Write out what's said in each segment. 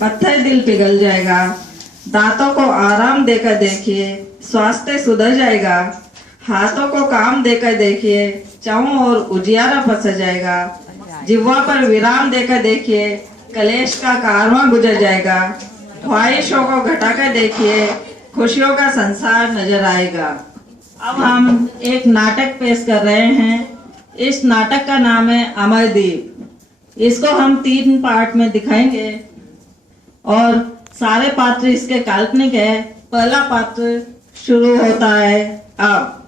पत्थर दिल पिघल जाएगा। दांतों को आराम देकर देखिए, स्वास्थ्य सुधर जाएगा। हाथों को काम देकर देखिए, चाहों और उजियारा पसर जाएगा। जिह्वा पर विराम देकर देखिए, कलेश का कारवां गुजर जाएगा। ख्वाहिशों को घटाकर देखिए, खुशियों का संसार नजर आएगा। अब हम एक नाटक पेश कर रहे हैं। इस नाटक का नाम है अमरदीप। इसको हम 3 पार्ट में दिखाएंगे और सारे पात्र इसके काल्पनिक है। पहला पात्र शुरू होता है अब।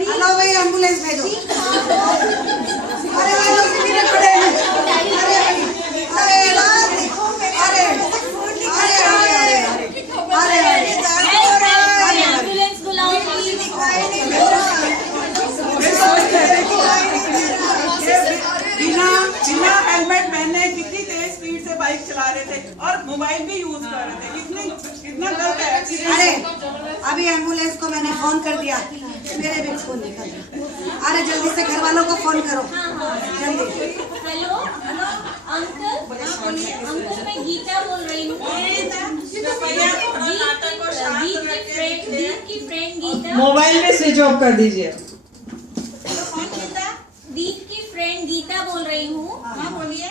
हेलो भाई, एम्बुलेंस भेजो। अरे भाई लोग गिरे पड़े हैं। अरे अरे अरे अरे अरे एम्बुलेंस बुलाओ। बिना हेलमेट पहने कितनी तेज स्पीड से बाइक चला रहे थे और मोबाइल भी यूज कर रहे थे। कितना गलत है। अरे अभी एम्बुलेंस को मैंने फोन कर दिया, मेरे भी फोन निकल गया। अरे जल्दी से घर वालों को फोन करो, जल्दी। हेलो अंकल, अंकल मैं गीता बोल रही हूँ। गीत की फ्रेंड गीता। मोबाइल में स्विच ऑफ कर दीजिए। दीप की फ्रेंड गीता बोल रही हूँ। हाँ बोलिए।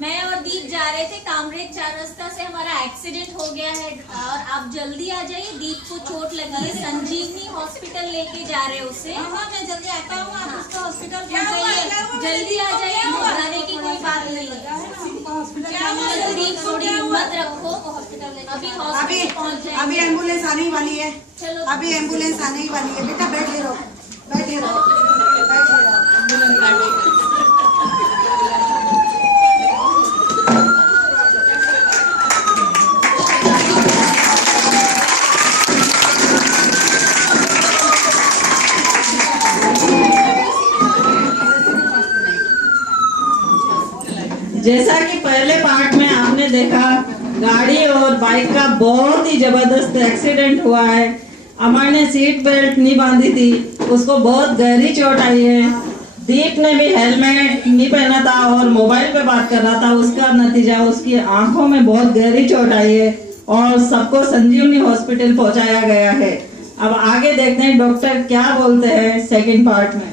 मैं और दीप जा रहे थे कामरेज 4 रास्ता से, हमारा एक्सीडेंट हो गया है और आप जल्दी आ जाइए। दीप को चोट लगी है, संजीवनी हॉस्पिटल लेके जा रहे हैं उसे। मैं जल्दी आता हूँ, आप उसको हॉस्पिटल पहुंचाइए, जल्दी आ जाइए। घबराने की कोई बात नहीं है। दीप थोड़ी हिम्मत रखो, अभी अभी एम्बुलेंस आने ही वाली है। चलो अभी एम्बुलेंस आने ही वाली है। बेटा बैठे रहो, बैठे रहो, बैठे रहो। जैसा कि पहले पार्ट में आपने देखा, गाड़ी और बाइक का बहुत ही जबरदस्त एक्सीडेंट हुआ है। अमर ने सीट बेल्ट नहीं बांधी थी, उसको बहुत गहरी चोट आई है। दीप ने भी हेलमेट नहीं पहना था और मोबाइल पे बात कर रहा था, उसका नतीजा उसकी आंखों में बहुत गहरी चोट आई है और सबको संजीवनी हॉस्पिटल पहुंचाया गया है। अब आगे देखते हैं डॉक्टर क्या बोलते हैं सेकंड पार्ट में।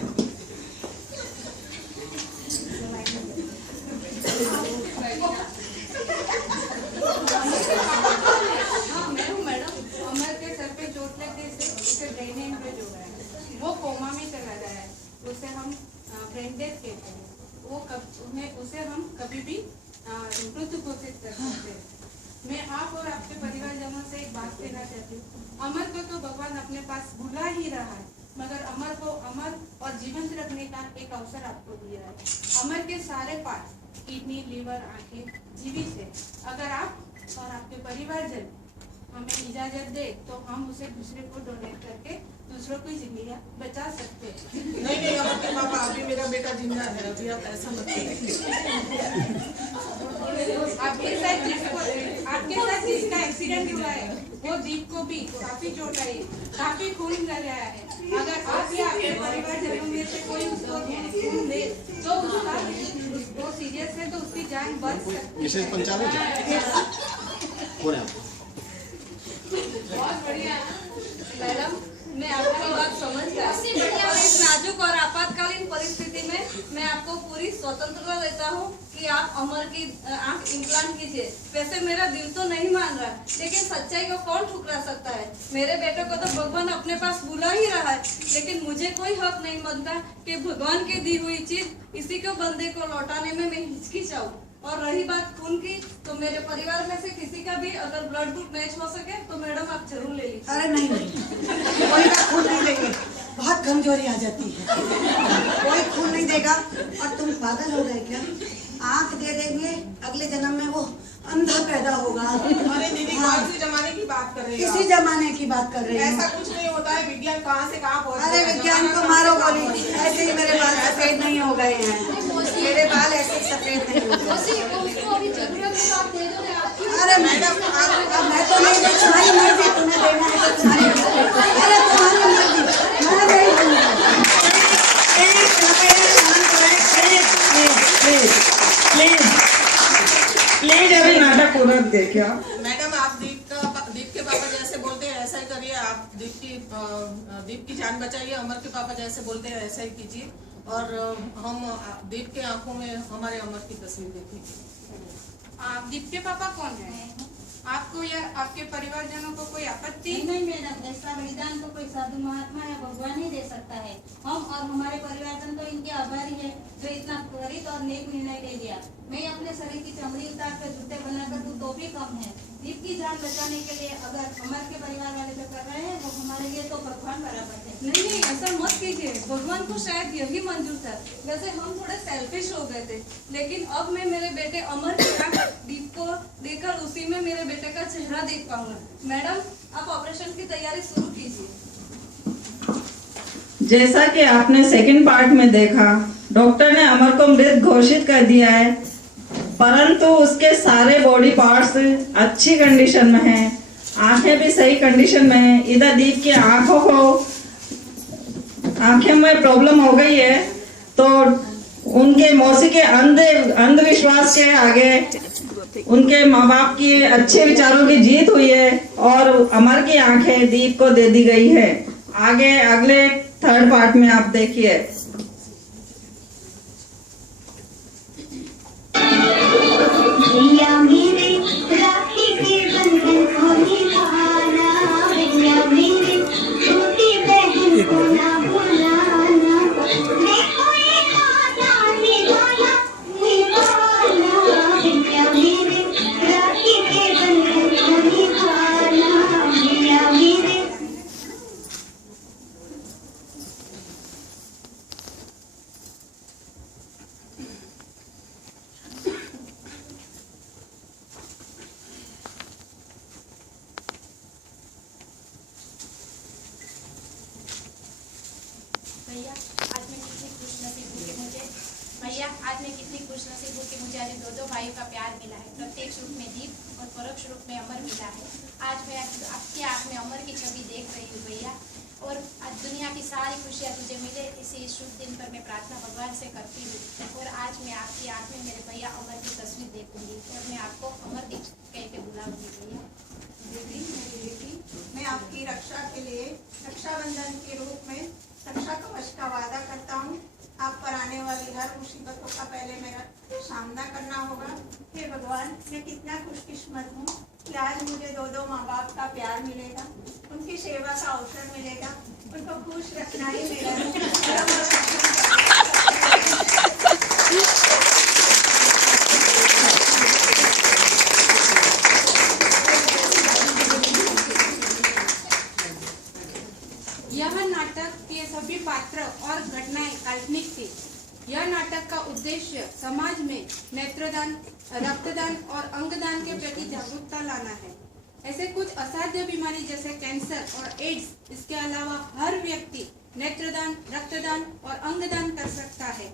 उसे हम कभी भी मृत्यु घोषित कर सकते हैं। मैं आप और आपके परिवारजनों से एक बात कहना चाहती हूँ। अमर को तो भगवान अपने पास बुला ही रहा है, मगर अमर को अमर और जीवंत रखने का एक अवसर आपको दिया है। अमर के सारे पार्ट, किडनी, लीवर, आंखें जीवित है। अगर आप और आपके परिवारजन हमें इजाजत दे तो हम उसे दूसरे को डोनेट करके दूसरों की जिंदगी बचा सकते हैं। नहीं अमर के पापा, अभी मेरा बेटा जिंदा है, अभी आप ऐसा मत करिए। आपके साथ जिसका एक्सीडेंट हुआ है वो दीप को भी काफी चोट आई, काफी खून लग रहा है। अगर आप या आपके परिवारजनों में से कोई उसको जो उसका वो सीरियस है तो उसकी जान बच सकती विशेष है। पंचायत कौन है आपको? बहुत बढ़िया मैडम, मैं आपकी बात समझ गई और इस नाजुक और आपातकालीन परिस्थिति में मैं आपको पूरी स्वतंत्रता देता हूँ कि आप अमर की आंख इम्प्लांट कीजिए। वैसे मेरा दिल तो नहीं मान रहा, लेकिन सच्चाई को कौन ठुकरा सकता है। मेरे बेटे को तो भगवान अपने पास बुला ही रहा है, लेकिन मुझे कोई हक नहीं बनता कि भगवान की दी हुई चीज इसी को बंदे को लौटाने में मैं हिचकिचाऊं। और रही बात खून की, तो मेरे परिवार में से किसी का भी अगर ब्लड ग्रुप मैच हो सके तो मैडम आप जरूर ले लीजिए। अरे नहीं कोई का खून नहीं देंगे, बहुत कमजोरी आ जाती है। कोई खून नहीं देगा। और तुम पागल हो गए क्या? आंख दे देंगे, अगले जन्म में वो अंधा पैदा होगा। अरे दीदी कौन सी जमाने की बात कर रही हो? किसी जमाने की बात कर रही हूँ। ऐसा कुछ नहीं होता है, विज्ञान कहाँ से कहाँ पहुँच अरे गया। विज्ञान को मारो गोली, ऐसे ही मेरे बाल सफेद नहीं हो गए हैं। मेरे बाल ऐसे सफेद नहीं हो गए। अरे मैडम अब मैं तो नहीं दे, तुम्हारी मर्जी, तुम्हें देना है तो तुम्हारी मर्जी। अरे तुम्हारी मर्जी, मैं नहीं दूंगा। प्लीज अभी नाटक पूरा देखिए। मैडम आप दीप के पापा जैसे बोलते हैं ऐसा ही करिए। आप दीप की जान बचाइए। अमर के पापा जैसे बोलते हैं ऐसा ही कीजिए। और हम दीप के आंखों में हमारे अमर की तस्वीर देखेंगे। दीप के पापा कौन है? आपको या आपके परिवारजनों को कोई आपत्ति? नहीं मैडम, ऐसा बलिदान तो कोई साधु महात्मा या भगवान ही दे सकता है। हम और हमारे परिवारजन तो इनके आभारी है जो इतना त्वरित और नेक निर्णय ले लिया। मैं अपने शरीर की चमड़ी उतार कर जूते बनाकर दूं तो भी कम है। दीप की जान बचाने के लिए अगर अमर के परिवार वाले जो कर रहे हैं वो हमारे लिए तो भगवान बराबर है। नहीं ऐसा मत कीजिए, भगवान को शायद यही मंजूर था। वैसे हम थोड़े सेल्फिश हो गए थे, लेकिन अब मैं मेरे बेटे अमर की आंख दीप को देकर उसी में मेरे बेटे का चेहरा देख पाऊंगा। मैडम आप ऑपरेशन की तैयारी शुरू कीजिए। जैसा कि आपने सेकंड पार्ट में देखा, डॉक्टर ने अमर को मृत घोषित कर दिया है, परंतु उसके सारे बॉडी पार्ट्स अच्छी कंडीशन में हैं, आंखें भी सही कंडीशन में हैं। इधर दीप की आंखें में प्रॉब्लम हो गई है, तो उनके मौसी के अंधविश्वास के आगे उनके माँ बाप की अच्छे विचारों की जीत हुई है और अमर की आंखें दीप को दे दी गई है। आगे अगले थर्ड पार्ट में आप देखिए। भैया आज मैं कितनी खुशनसीब हूँ कि मुझे आज दो भाइयों का प्यार मिला है। प्रत्यक्ष रूप में दीप और परोक्ष रूप में अमर मिला है। आज मैं आपकी आँख में अमर की छवि देख रही हूँ भैया। और आज दुनिया की सारी खुशियाँ तुझे मिले इसी शुभ दिन पर मैं प्रार्थना भगवान से करती हूँ। और आज मैं आपकी आँख में मेरे भैया अमर की तस्वीर देखूंगी और मैं आपको अमर दीप कह के बुलाऊंगी भैया। दीदी मेरी बेटी, मैं आपकी रक्षा के लिए रक्षाबंधन के रूप में रक्षा कवच का वादा करता हूँ। आप पर आने वाली हर मुसीबतों का पहले मेरा सामना करना होगा। हे भगवान, मैं कितना खुशकिस्मत हूँ कि आज मुझे दो माँ बाप का प्यार मिलेगा, उनकी सेवा का अवसर मिलेगा। उनको खुश रखना ही मेरा यह नाटक के सभी पात्र और घटनाएं काल्पनिक थी। यह नाटक का उद्देश्य समाज में नेत्रदान, रक्तदान और अंगदान के प्रति जागरूकता लाना है। ऐसे कुछ असाध्य बीमारी जैसे कैंसर और एड्स, इसके अलावा हर व्यक्ति नेत्रदान, रक्तदान और अंगदान कर सकता है।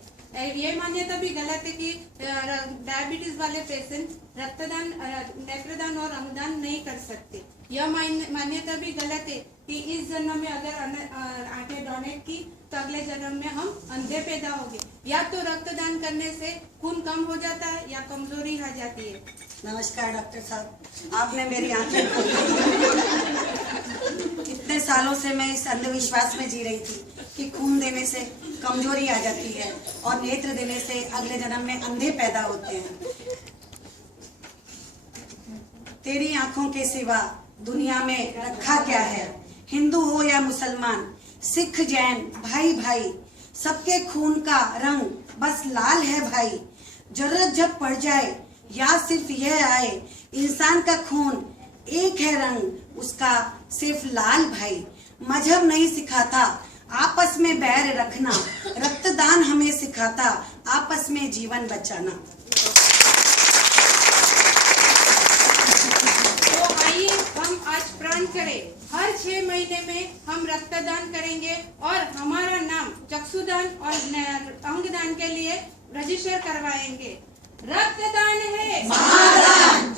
ये मान्यता भी गलत है कि डायबिटीज वाले पेशेंट नेत्रदान और अंगदान नहीं कर सकते। यह मान्यता भी गलत है कि इस जन्म में अगर आंखें डोनेट की तो अगले जन्म में हम अंधे पैदा होंगे। या तो रक्तदान करने से खून कम हो जाता है या कमजोरी आ जाती है। नमस्कार डॉक्टर साहब, आपने मेरी आंखें खोल दी। इतने सालों से मैं इस अंधविश्वास में जी रही थी कि खून देने से कमजोरी आ जाती है और नेत्र देने से अगले जन्म में अंधे पैदा होते हैं। तेरी आंखों के सिवा दुनिया में रखा क्या है? हिंदू हो या मुसलमान, सिख जैन, भाई भाई, सबके खून का रंग बस लाल है भाई। जरूरत जब पड़ जाए या सिर्फ यह आए, इंसान का खून एक है रंग उसका सिर्फ लाल भाई। मजहब नहीं सिखाता आपस में बैर रखना, रक्तदान हमें सिखाता आपस में जीवन बचाना। तो आइए हम आज प्रण करें, हर 6 महीने में हम रक्तदान करेंगे और हमारा नाम चक्षुदान और अंगदान के लिए रजिस्टर करवाएंगे। रक्तदान है महादान।